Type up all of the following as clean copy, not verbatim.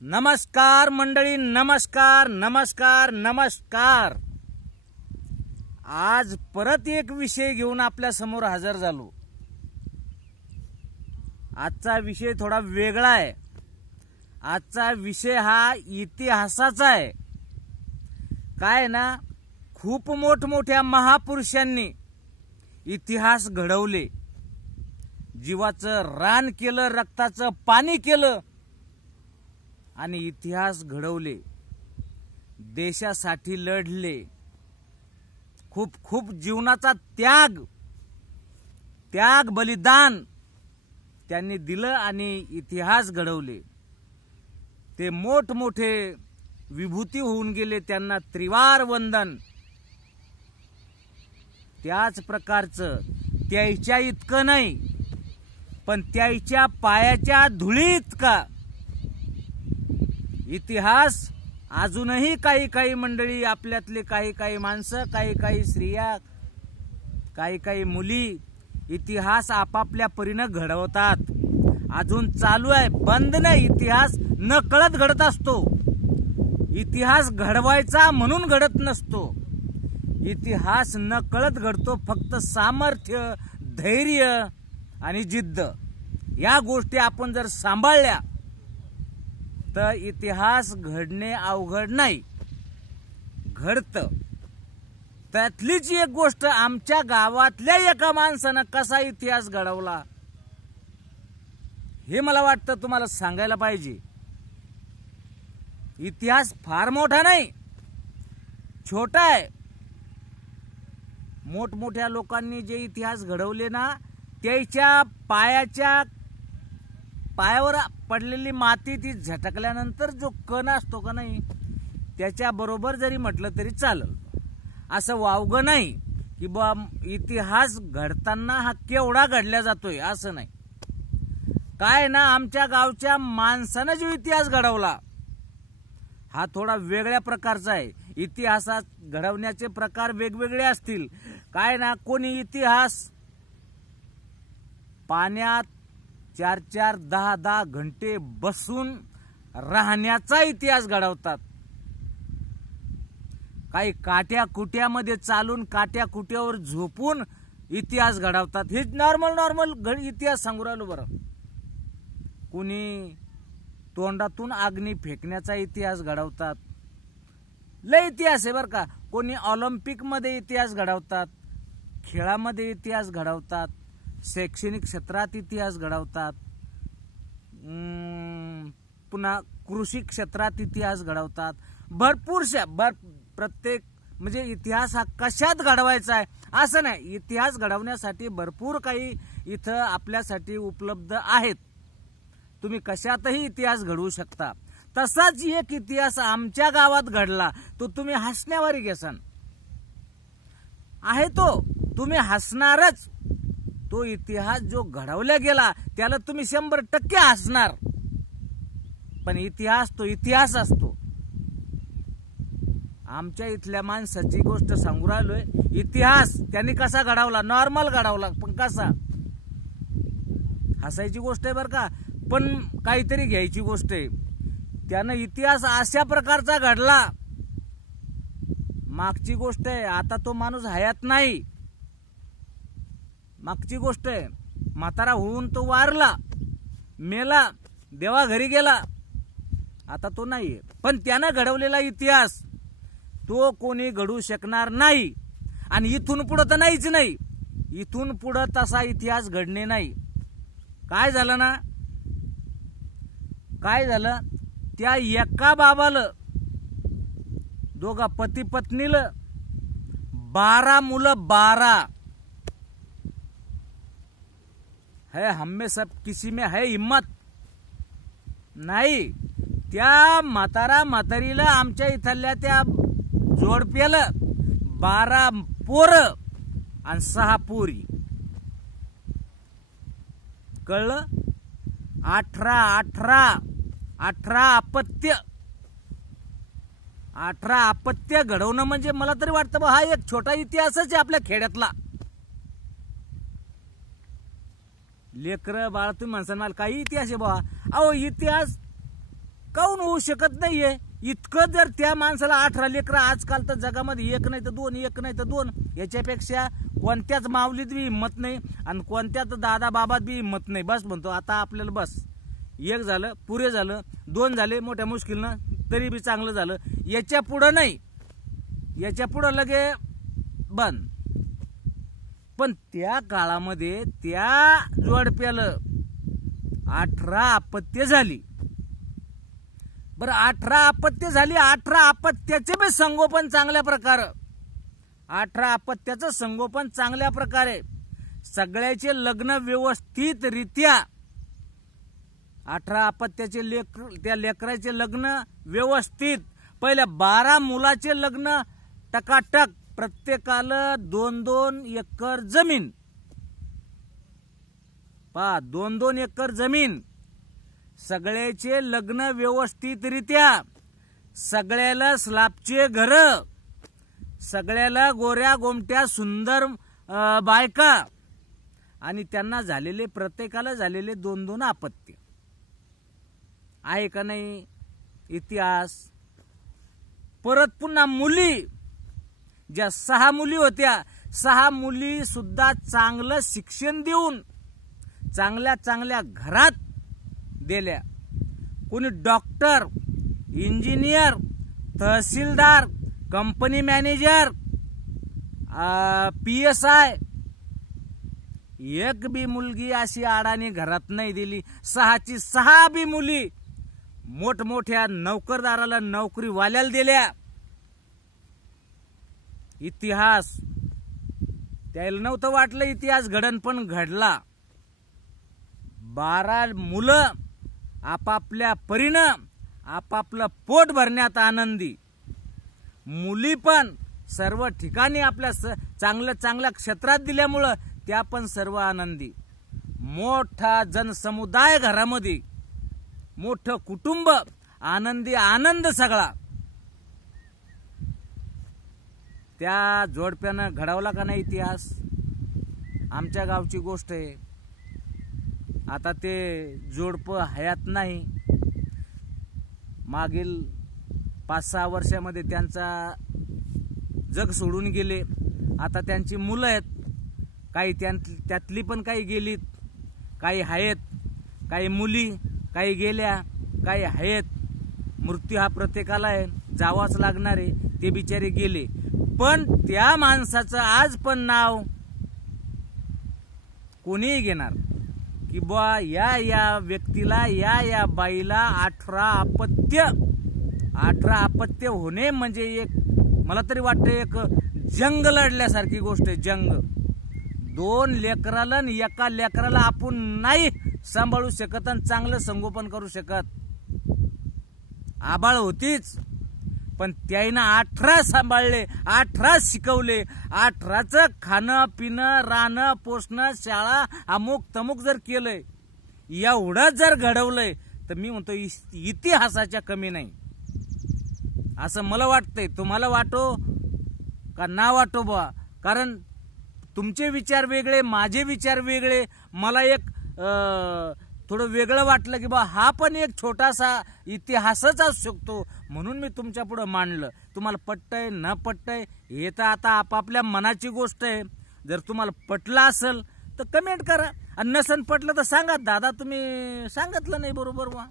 नमस्कार मंडळी, नमस्कार नमस्कार नमस्कार। आज परत एक विषय घेऊन आपल्या समोर हजर झालो। आजचा विषय थोडा वेगळा आहे। आजचा विषय हा इतिहासाचा आहे। काय ना, खूप मोठमोठ्या महापुरुषांनी इतिहास घडवले, जीवाचं रान केलं, रक्ताचं पाणी केलं आणि इतिहास घडवले, देशासाठी लढले, खूप खूप जीवनाचा त्याग बलिदान त्यांनी दिलं आणि इतिहास घडवले। ते मोठमोठे विभूती होऊन गेले, त्यांना त्रिवार वंदन। त्याच प्रकारचं त्याच्या इतकं नाही, पण त्याच्या पायाच्या धुळीत का इतिहास अजूनही काही मंडळी, आपल्यातले काही माणसं, काही स्त्रिया, काही मुली इतिहास आपापल्या परीने घडवतात। अजून चालू आहे, बंद नाही। इतिहास नकळत घडत असतो। इतिहास घडवायचा म्हणून घडत नसतो। इतिहास नकळत घडतो। फक्त सामर्थ्य, धैर्य आणि जिद्द या गोष्टी आपण जर सांभाळल्या तर इतिहास घडणे अवघड नाही, घडतं। त्यातलीच एक गोष्ट, आमच्या गावातल्या एका माणसानं कसा इतिहास घडवला हे मला वाटतं तुम्हाला सांगायला पाहिजे। इतिहास फार मोठा नाही, छोटा आहे। मोठमोठ्या लोकांनी जे इतिहास घडवले ना, त्याच्या पायावर पडलेली माती ती झटकल्यानंतर जो कण असतो का नाही, त्याच्या बरोबर जरी म्हटलं तरी चालेल। असं वावगं नाही की बा इतिहास घडताना हा केवढा घडला जातोय, असं नाही। काय ना, आमच्या गावच्या माणसानं जो इतिहास घडवला हा थोडा वेगळ्या प्रकारचा आहे। इतिहासात घडवण्याचे प्रकार वेगवेगळे असतील। काय ना, कोणी इतिहास पाण्यात 4-4, 10-10 घंटे बसून राहण्याचा इतिहास घडवतात। काही काट्याकुट्यामध्ये चालून, काट्याकुट्यावर झोपून इतिहास घडवतात। हे नॉर्मल इतिहास सांगू राहिलो बरं। कुणी तोंडातून अग्नी फेकण्याचा इतिहास घडवतात, लय इतिहास आहे बरं का। कोणी ऑलिम्पिक मध्ये इतिहास घडवतात, खेळामध्ये इतिहास घडवतात, शैक्षणिक क्षेत्रात इतिहास घडवतात, पुन्हा कृषी क्षेत्रात इतिहास घडवतात। प्रत्येक म्हणजे इतिहास हा कशात घडवायचा आहे असं नाही। इतिहास घडवण्यासाठी भरपूर काही इथं आपल्यासाठी उपलब्ध आहेत। तुम्ही कशातही इतिहास घडवू शकता। तसाच एक इतिहास आमच्या गावात घडला, तो तुम्ही हसण्यावारी घेसान आहे। तो तुम्ही हसणारच। तो इतिहास जो घडवला गेला त्याला तुम्ही 100% हसणार, पण इतिहास तो इतिहास असतो। आमच्या इथल्या माणसाची गोष्ट सांगू राहिलोय। इतिहास त्यांनी कसा घडवला, नॉर्मल घडवला, पण कसा, हसायची गोष्ट आहे बरं का, पण काहीतरी घ्यायची गोष्ट आहे। त्यानं इतिहास अशा प्रकारचा घडला, मागची गोष्ट आहे, आता तो माणूस हयात नाही। मागची गोष्ट आहे, म्हातारा होऊन तो वारला, मेला, देवा घरी गेला, आता तो नाहीये। पण त्यानं घडवलेला इतिहास तो कोणी घडवू शकणार नाही, आणि इथून पुढे तर नाहीच नाही। इथून पुढे तसा इतिहास घडणे नाही। काय झालं ना, काय झालं, त्या एका बाबाला, दोघा पती पत्नीला 12 मुलं, 12 है। हमें सब किसी में है हिम्मत नाही। त्या म्हातारीला, आमच्या इथल्या त्या जोडप्याला 12 पोरं आणि 6 पोरी, कळलं? 18 अपत्य। 18 अपत्य घडवणं म्हणजे मला तरी वाटतं बा हा एक छोटा इतिहासच आहे आपल्या खेड्यातला। लेकर बाळ तुम्ही म्हणसान मला काही इतिहास आहे बा, अहो इतिहास काऊन होऊ शकत नाहीये? इतकं जर त्या माणसाला 18 लेकरं, आजकाल तर जगामध्ये एक नाही तर दोन, एक नाही तर दोन, याच्यापेक्षा कोणत्याच माऊलीत बी हिंमत नाही आणि कोणत्याच दादा बाबात बी हिंमत नाही. बस म्हणतो आता आपल्याला, बस एक झालं पुरे झालं, दोन झाले मोठ्या मुश्किलनं तरी बी चांगलं झालं, याच्या पुढं नाही, याच्या पुढं लगे बंद. पण त्या काळामध्ये त्या जोडप्याला 18 अपत्य झाली. बरं 18 अपत्य झाली, 18 अपत्याचे बी संगोपन चांगल्या प्रकारे, 18 अपत्याचं संगोपन चांगल्या प्रकारे, सगळ्याचे लग्न व्यवस्थित रित्या, 18 अपत्याचे त्या लेकराचे लग्न व्यवस्थित, पहिल्या 12 मुलाचे लग्न टकाटक, प्रत्येकाला 2-2 एकर जमीन, 2-2 एकर जमीन, सगळ्याचे लग्न व्यवस्थितरित्या, सगळ्याला स्लॅबचे घर, सगळ्याला गोऱ्या गोमट्या सुंदर बायका, आणि त्यांना झालेले, प्रत्येकाला झालेले 2-2 अपत्य. आहे का नाही इतिहास? परत पुन्हा मुली, ज्या 6 मुली होत्या, 6 मुली सुद्धा चांगलं शिक्षण देऊन चांगल्या चांगल्या घरात दिल्या. कोणी डॉक्टर, इंजिनियर, तहसीलदार, कंपनी मॅनेजर, PSI, एक बी मुलगी अशी अडाणी घरात नाही दिली. 6ची 6 बी मुली मोठमोठ्या नोकरदाराला, नोकरीवाल्याला दिल्या. इतिहास, त्याला नव्हतं वाटलं इतिहास घडण, पण घडला. 12 मुलं आपापल्या परीनं आपापलं पोट भरण्यात आनंदी, मुली पण सर्व ठिकाणी आपल्या चांगल्या चांगल्या क्षेत्रात दिल्यामुळं त्या पण सर्व आनंदी. मोठा जनसमुदाय घरामध्ये, मोठं कुटुंब आनंदी, आनंद सगळा. त्या जोडप्यानं घडवला का नाही इतिहास? आमच्या गावची गोष्ट आहे. आता ते जोडपं हयात नाही. मागील 5-6 वर्षामध्ये त्यांचा जग सोडून गेले. आता त्यांची मुलं आहेत, काही त्यातली पण काही गेलीत, काही आहेत, काही मुली, काही गेल्या, काही आहेत. मृत्यू हा प्रत्येकाला आहे, जावाच लागणार आहे. ते बिचारे गेले, पण त्या माणसाचं आज पण नाव कोणीही घेणार की बुवा या व्यक्तीला, या बाईला 18 अपत्य होणे म्हणजे एक, मला तरी वाटतं एक जंग लढल्यासारखी गोष्ट आहे. जंग. 2 लेकराला आणि 1 लेकराला आपण नाही सांभाळू शकत आणि चांगलं संगोपन करू शकत. आबाळ होतीच, पण त्याईनं 18 सांभाळले, 18 शिकवले. 18चं खाणं पिणं, राहणं पोषणं, शाळा अमुक तमुक जर केलंय, एवढं जर घडवलंय, तर मी म्हणतो इतिहासाच्या कमी नाही असं मला वाटतंय. तुम्हाला वाटो का ना वाटो बा, कारण तुमचे विचार वेगळे, माझे विचार वेगळे. मला एक थोडं वेगळं वाटलं की बा हा पण एक छोटासा इतिहासच असू शकतो, म्हणून मी तुमच्या पुढे मांडलं. तुम्हाला पटतंय न पटतंय हे तर आता आपापल्या मनाची गोष्ट आहे. जर तुम्हाला पटलं असेल तर कमेंट करा, आणि नसन पटलं तर सांगा, दादा तुम्ही सांगितलं नाही बरोबर वा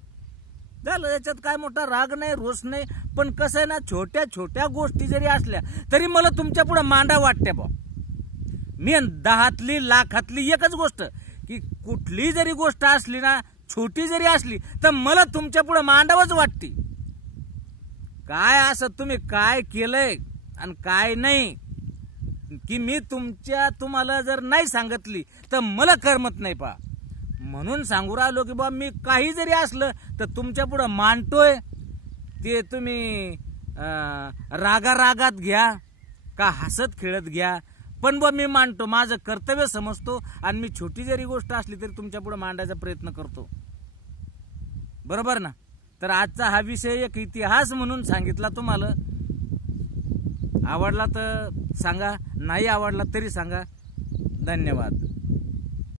झालं. याच्यात काय मोठा राग नाही, रोष नाही. पण कसं आहे ना, छोट्या छोट्या गोष्टी जरी असल्या तरी मला तुमच्या पुढे मांडा वाटते बा. मी 10तली लाखातली एकच गोष्ट की कुठली जरी गोष्ट असली ना, छोटी जरी असली, तर मला तुमच्या पुढे मांडावंच वाटते. काय असं तुम्ही काय केलंय आणि काय नाही, की मी तुम्हाला जर नाही सांगितली तर मला करमत नाही पा. म्हणून सांगू राहिलो की बा मी काही जरी असलं तर तुमच्या पुढे मांडतोय. ते तुम्ही रागात घ्या का हसत खेळत घ्या, पण बा मी मांडतो, माझं कर्तव्य समजतो, आणि मी छोटी जरी गोष्ट असली तरी तुमच्या पुढे मांडायचा प्रयत्न करतो. बरोबर ना? तर आजचा हा विषय एक इतिहास म्हणून सांगितला तुम्हाला. आवडला तर सांगा, नाही आवडला तरी सांगा. धन्यवाद.